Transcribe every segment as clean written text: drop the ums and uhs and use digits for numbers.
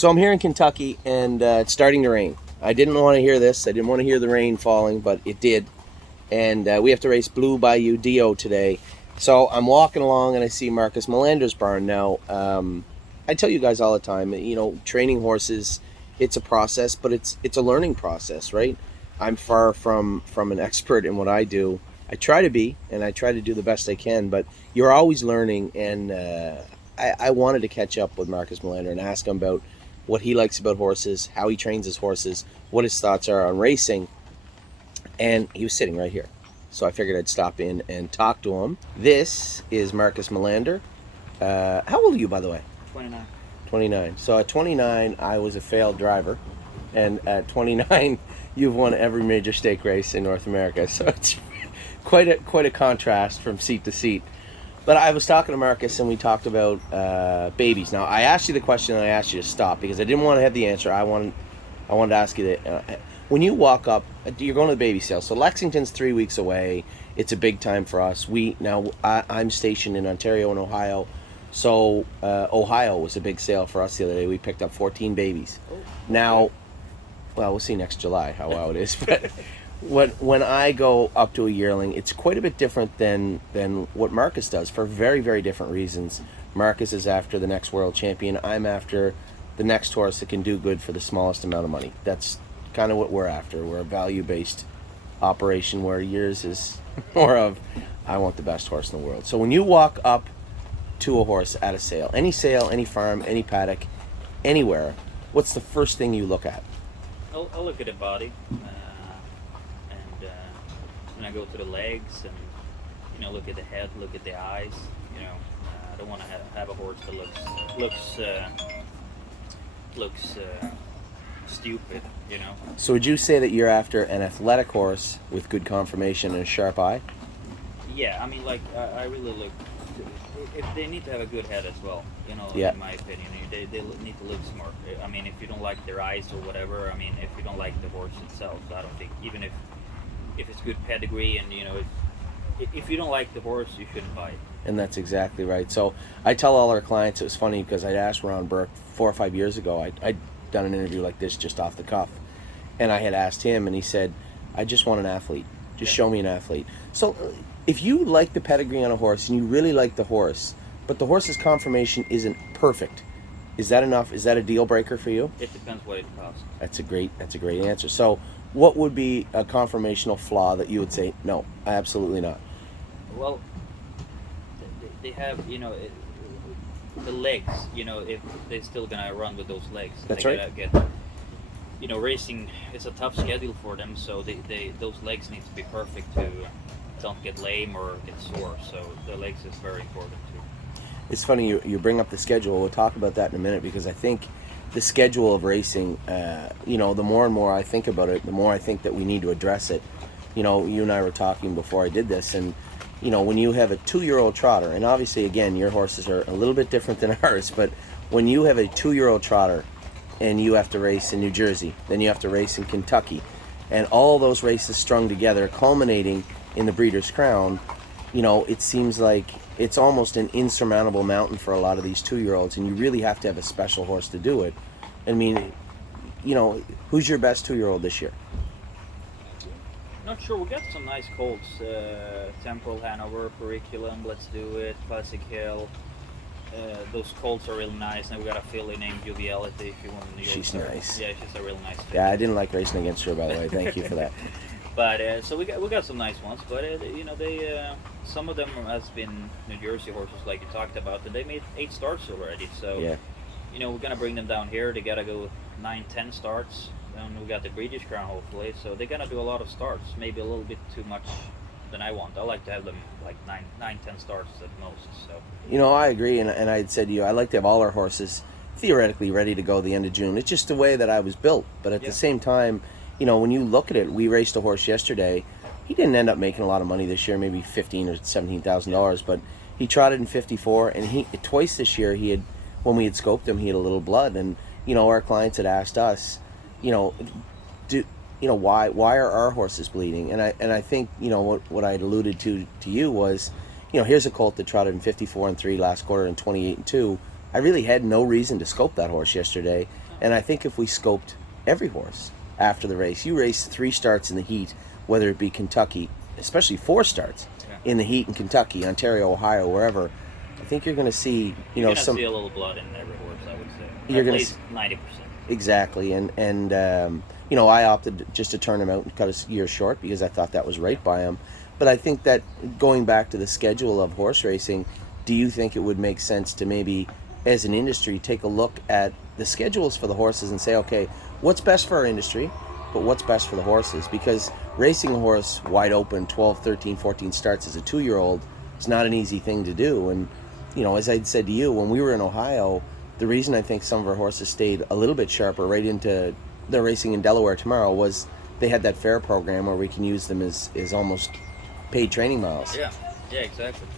So I'm here in Kentucky, and it's starting to rain. I didn't want to hear this. I didn't want to hear the rain falling, but it did. And we have to race Blue Bayou Dio today. So I'm walking along, and I see Marcus Melander's barn. Now, I tell you guys all the time, training horses, it's a process, but it's a learning process, right? I'm far from an expert in what I do. I try to be, and I try to do the best I can, but you're always learning, and I wanted to catch up with Marcus Melander and ask him about what he likes about horses, how he trains his horses, what his thoughts are on racing, and he was sitting right here. So I figured I'd stop in and talk to him. This is Marcus Melander. How old are you, by the way? 29. 29. So at 29, I was a failed driver, and at 29, you've won every major stake race in North America. So it's quite a contrast from seat to seat. But I was talking to Marcus, and we talked about babies. Now, I asked you the question, and I asked you to stop because I didn't want to have the answer. I wanted to ask you that. When you walk up, you're going to the baby sale. So Lexington's 3 weeks away. It's a big time for us. I'm stationed in Ontario and Ohio. So Ohio was a big sale for us the other day. We picked up 14 babies. Now, well, we'll see next July how it is. But when I go up to a yearling, it's quite a bit different than what Marcus does for very, very different reasons. Marcus is after the next world champion. I'm after the next horse that can do good for the smallest amount of money. That's kind of what we're after. We're a value-based operation, where yours is more of, I want the best horse in the world. So when you walk up to a horse at a sale, any farm, any paddock, anywhere, what's the first thing you look at? I'll look at the body, and then I go to the legs, and look at the head, look at the eyes. I don't want to have a horse that looks stupid. So would you say that you're after an athletic horse with good conformation and a sharp eye? Yeah, I mean, I really look. If they need to have a good head as well, Yeah. in my opinion, they need to look smart. I mean, if you don't like their eyes or whatever, I mean, if you don't like the horse itself, I don't think, even if it's good pedigree, and if you don't like the horse, you shouldn't buy it. And that's exactly right. So I tell all our clients, it was funny because I'd asked Ron Burke 4 or 5 years ago, I'd done an interview like this just off the cuff, and I had asked him, and he said, I just want an athlete. Just show me an athlete. So if you like the pedigree on a horse and you really like the horse, but the horse's conformation isn't perfect, is that enough? Is that a deal breaker for you? It depends what it costs. That's a great answer. So what would be a conformational flaw that you would say, no, absolutely not? Well, they have, the legs, if they're still gonna run with those legs. That's they right. Gotta get, racing is a tough schedule for them, so those legs need to be perfect to don't get lame or get sore. So the legs is very important too. It's funny you bring up the schedule. We'll talk about that in a minute, because I think the schedule of racing, the more and more I think about it, the more I think that we need to address it. You and I were talking before I did this, and when you have a 2-year-old trotter, and obviously, again, your horses are a little bit different than ours, but when you have a 2-year-old trotter and you have to race in New Jersey, then you have to race in Kentucky, and all those races strung together, culminating in the Breeders' Crown, it seems like it's almost an insurmountable mountain for a lot of these 2-year-olds, and you really have to have a special horse to do it. I mean, who's your best 2-year-old this year? Not sure. We got some nice colts. Temporal Hanover, Periculum, Let's Do It, Classic Hill. Those colts are really nice. And we got a filly named Joviality, if you want to know. She's nice. Yeah, she's a real nice filly. Yeah, I didn't like racing against her, by the way. Thank you for that. But so we got some nice ones. But they some of them has been New Jersey horses, like you talked about. And they made 8 starts already. So yeah. We're gonna bring them down here. They gotta go 9-10 starts. And we got the British Crown, hopefully. So they're gonna do a lot of starts. Maybe a little bit too much than I want. I like to have them like 9-10 starts at most. So I agree, and I had said to you, I like to have all our horses theoretically ready to go the end of June. It's just the way that I was built. But at the same time, when you look at it, we raced a horse yesterday. He didn't end up making a lot of money this year, maybe $15,000 or $17,000, but he trotted in 54, and he twice this year when we had scoped him, he had a little blood, and our clients had asked us, why are our horses bleeding? And I think what I had alluded to you was, here's a colt that trotted in 54 and 3 last quarter and 28 and 2. I really had no reason to scope that horse yesterday, And I think if we scoped every horse after the race, you race 3 starts in the heat, whether it be Kentucky, especially 4 starts in the heat in Kentucky, Ontario, Ohio, wherever. I think you're going to see, you're going to see a little blood in every horse, I would say. You're at least 90%. Exactly, and I opted just to turn him out and cut his year short because I thought that was right by him. But I think that going back to the schedule of horse racing, do you think it would make sense to maybe, as an industry, take a look at the schedules for the horses and say, okay, what's best for our industry, but what's best for the horses? Because racing a horse wide open 12, 13, 14 starts as a 2-year-old is not an easy thing to do. And, as I said to you, when we were in Ohio, the reason I think some of our horses stayed a little bit sharper right into the racing in Delaware tomorrow was they had that fair program where we can use them as almost paid training miles. Yeah, exactly.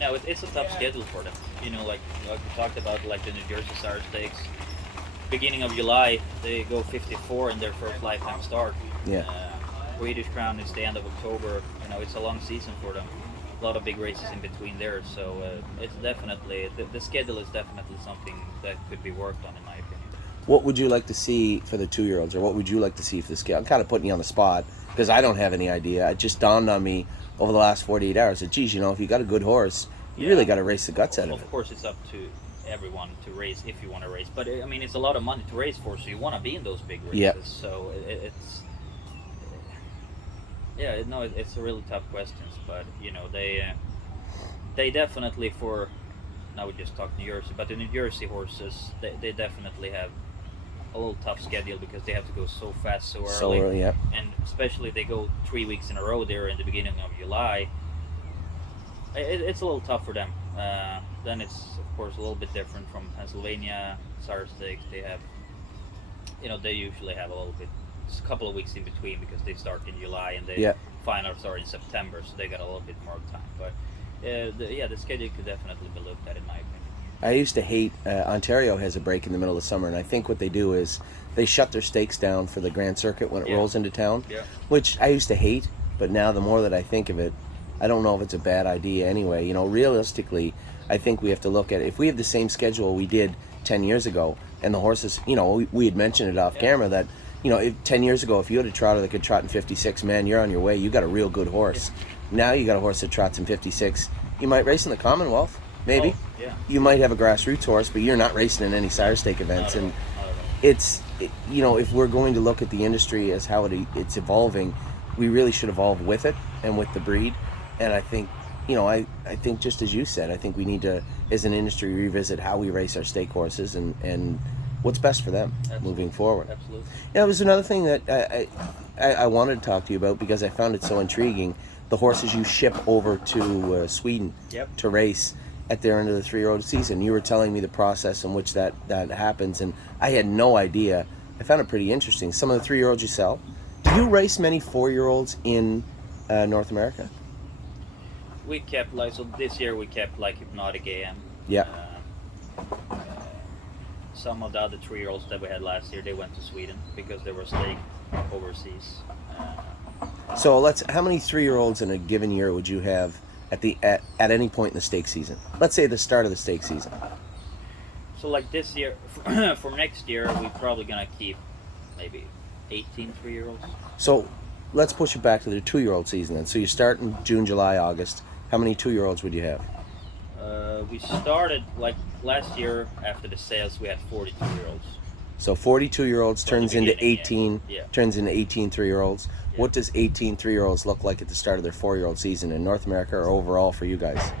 Now, it's a tough schedule for them. Like we talked about, like the New Jersey Sire Stakes. Beginning of July, they go 54 in their first lifetime start. Yeah. British Crown is the end of October. It's a long season for them. A lot of big races in between there, so it's definitely the schedule is definitely something that could be worked on, in my opinion. What would you like to see for the 2-year-olds, or what would you like to see for the schedule? I'm kind of putting you on the spot because I don't have any idea. It just dawned on me over the last 48 hours that, geez, if you got a good horse, you really got to race the guts out of it. Of course, it's up to everyone to race if you want to race, but it's a lot of money to race for, so you want to be in those big races. Yep. So it's it's a really tough questions, but they definitely, for now we just talked New Jersey, but the New Jersey horses, they definitely have a little tough schedule because they have to go so fast so early. So early, yeah. And especially they go 3 weeks in a row there in the beginning of July. It's a little tough for them. Then it's of course a little bit different from Pennsylvania Sire Stakes. They have, they usually have a couple of weeks in between because they start in July and they finals start in September, so they got a little bit more time. But the schedule could definitely be looked at, in my opinion. I used to hate Ontario has a break in the middle of the summer, and I think what they do is they shut their stakes down for the Grand Circuit when it rolls into town, which I used to hate. But now the more that I think of it, I don't know if it's a bad idea anyway. Realistically, I think we have to look at it. If we have the same schedule we did 10 years ago, and the horses, we had mentioned it off camera that, 10 years ago, if you had a trotter that could trot in 56, man, you're on your way. You got a real good horse. Now you got a horse that trots in 56. You might race in the Commonwealth, maybe. You might have a grassroots horse, but you're not racing in any Sire Stake events. And it's, if we're going to look at the industry as how it's evolving, we really should evolve with it and with the breed. And I think, I think just as you said, I think we need to, as an industry, revisit how we race our stake horses and what's best for them moving forward. Absolutely. Yeah, it was another thing that I wanted to talk to you about because I found it so intriguing. The horses you ship over to Sweden to race at their end of the 3-year-old season. You were telling me the process in which that happens, and I had no idea. I found it pretty interesting. Some of the 3-year-olds you sell. Do you race many 4-year-olds in North America? We kept so this year we kept Hypnotic AM. Yeah. Some of the other 3-year-olds that we had last year, they went to Sweden because they were staked overseas. So how many 3-year-olds in a given year would you have at any point in the stake season? Let's say the start of the stake season. So this year, for next year, we're probably gonna keep maybe 18 3-year-olds. So let's push it back to the 2-year-old season then. So you start in June, July, August. How many 2-year-olds would you have? We started last year after the sales. We had 42-year-olds. So 42-year-olds turns into 18. Yeah. Turns into 18 3-year-olds. Yeah. What does 18 3-year-olds look like at the start of their 4-year-old season in North America or overall for you guys?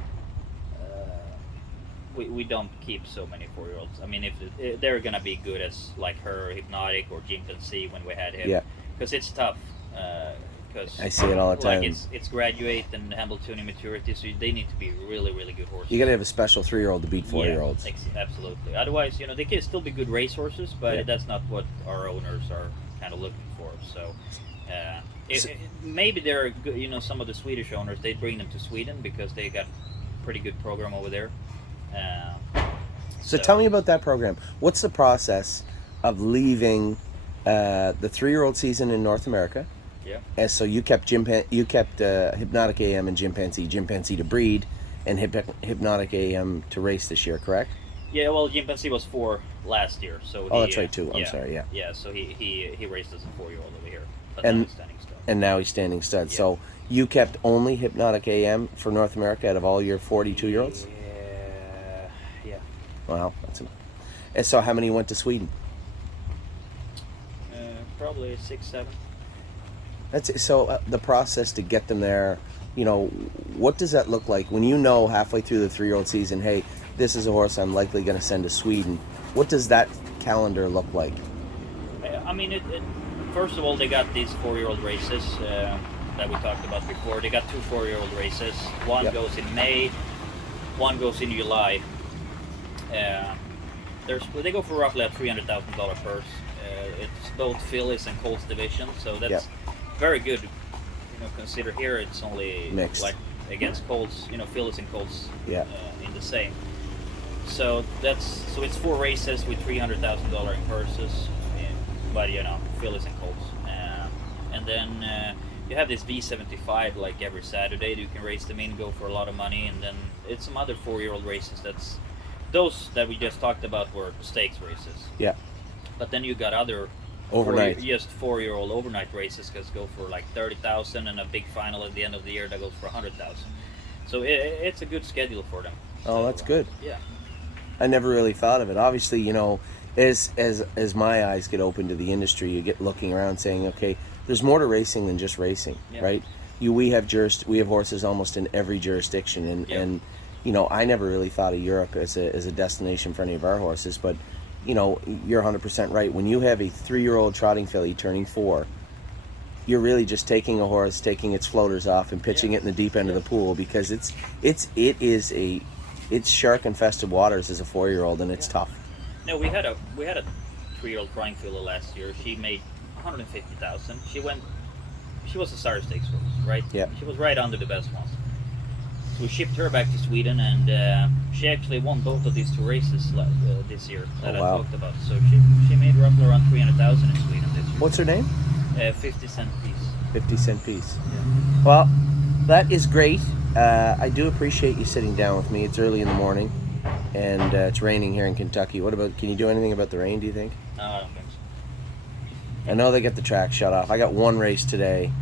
We don't keep so many 4-year-olds. If they're gonna be good as her Hypnotic or Chimpanzee when we had him, because it's tough. Because I see it all the time. It's graduate and Hamiltonian maturity, so they need to be really, really good horses. You got to have a special 3-year-old to beat 4-year-olds. Absolutely. Otherwise, they can still be good race horses, but that's not what our owners are kind of looking for. So, maybe they're good. Some of the Swedish owners, they bring them to Sweden because they got a pretty good program over there. So tell me about that program. What's the process of leaving the 3-year-old season in North America? Yeah. And so you kept Hypnotic AM and Chimpanzee to breed, and Hypnotic AM to race this year, correct? Yeah, well, Chimpanzee was 4 last year, so Oh, he, that's right too. I'm yeah, sorry. Yeah. yeah. So he raced as a 4-year-old over here, but now And he's standing still. and now he's standing stud. Yeah. So you kept only Hypnotic AM for North America out of all your 42-year-olds? Yeah, yeah. Wow, and so how many went to Sweden? Probably 6, 7. That's it. So the process to get them there, what does that look like when you know halfway through the 3-year-old season, hey, this is a horse I'm likely going to send to Sweden? What does that calendar look like? I mean, first of all, they got these 4-year-old races that we talked about before. They got 2 4-year-old races. One Yep. goes in May, one goes in July. They go for roughly a $300,000 purse. It's both fillies and colts division, so that's Yep. very good. Consider here it's only Mixed. like against colts, fillies and colts Yeah. in the same. So it's 4 races with $300,000 in purses, but fillies and colts, and then you have this V75 like every Saturday. You can race them in, go for a lot of money, and then it's some other 4-year-old races. Those that we just talked about were stakes races. Yeah. But then you got other Overnight. just 4-year-old overnight races that go for like 30,000, and a big final at the end of the year that goes for 100,000. So it's a good schedule for them. Oh, So, that's good. Yeah. I never really thought of it. Obviously, as my eyes get open to the industry, you get looking around saying, okay, there's more to racing than just racing, Yeah. right? We have horses almost in every jurisdiction, and Yeah. and I never really thought of Europe as a destination for any of our horses, but you're 100% right. When you have a 3-year-old trotting filly turning 4, you're really just taking a horse, taking its floaters off, and pitching Yeah. it in the deep end of the pool, because it's shark infested waters as a 4-year-old, and it's tough. No, we had a 3-year-old crying filly last year. She made 150,000. She was a Sire Stakes horse, right? Yeah. She was right under the best ones. So we shipped her back to Sweden, and she actually won both of these 2 races this year that Oh, I wow. talked about. So she made roughly around 300,000 in Sweden this year. What's her name? 50 cent piece. 50-cent piece. Yeah. Well, that is great. I do appreciate you sitting down with me. It's early in the morning, and it's raining here in Kentucky. Can you do anything about the rain, do you think? No, I don't think so. I know they get the track shut off. I got one race today,